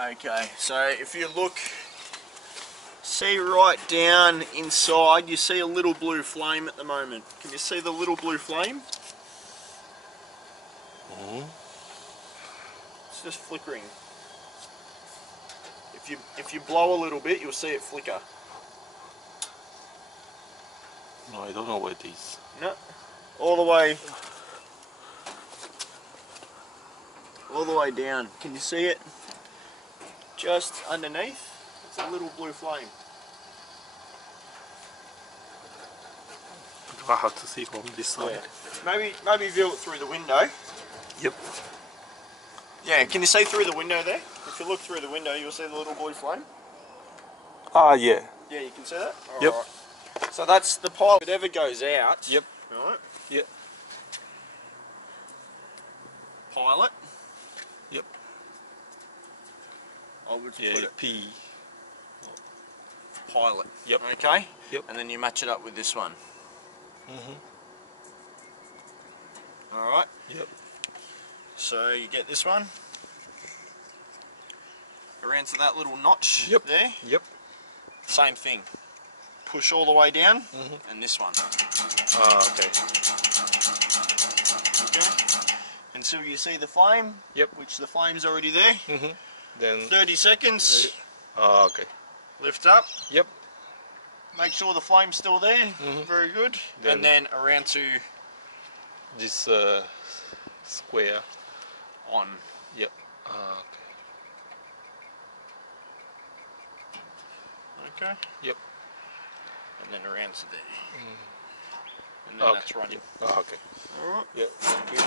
Okay, so if you look, see right down inside, you see a little blue flame at the moment. Can you see the little blue flame? It's just flickering. If you blow a little bit, you'll see it flicker. No, I don't know what it is. No, all the way down. Can you see it? Just underneath, it's a little blue flame. Do I have to see from this side? Yeah. Maybe view it through the window. Yep. Yeah, can you see through the window there? If you look through the window, you'll see the little blue flame. Ah, yeah. Yeah, you can see that? All Yep. Right. So that's the pipe. If it ever goes out, Yep. right? Yep. Pilot. Yep. I would put it P. pilot. Yep. Okay? Yep. And then you match it up with this one. Alright? Yep. So you get this one around to that little notch there. Yep. Same thing. Push all the way down and this one. Ah, okay. Okay. Until you see the flame. Yep. Which the flame's already there. Then 30 seconds. ah, okay. Lift up. Yep. Make sure the flame's still there. Very good. And then around to this square on. Yep. Ah, okay. Okay. Yep. And then around to there. And then that's running. Ah, okay. Alright. Yep. Thank you.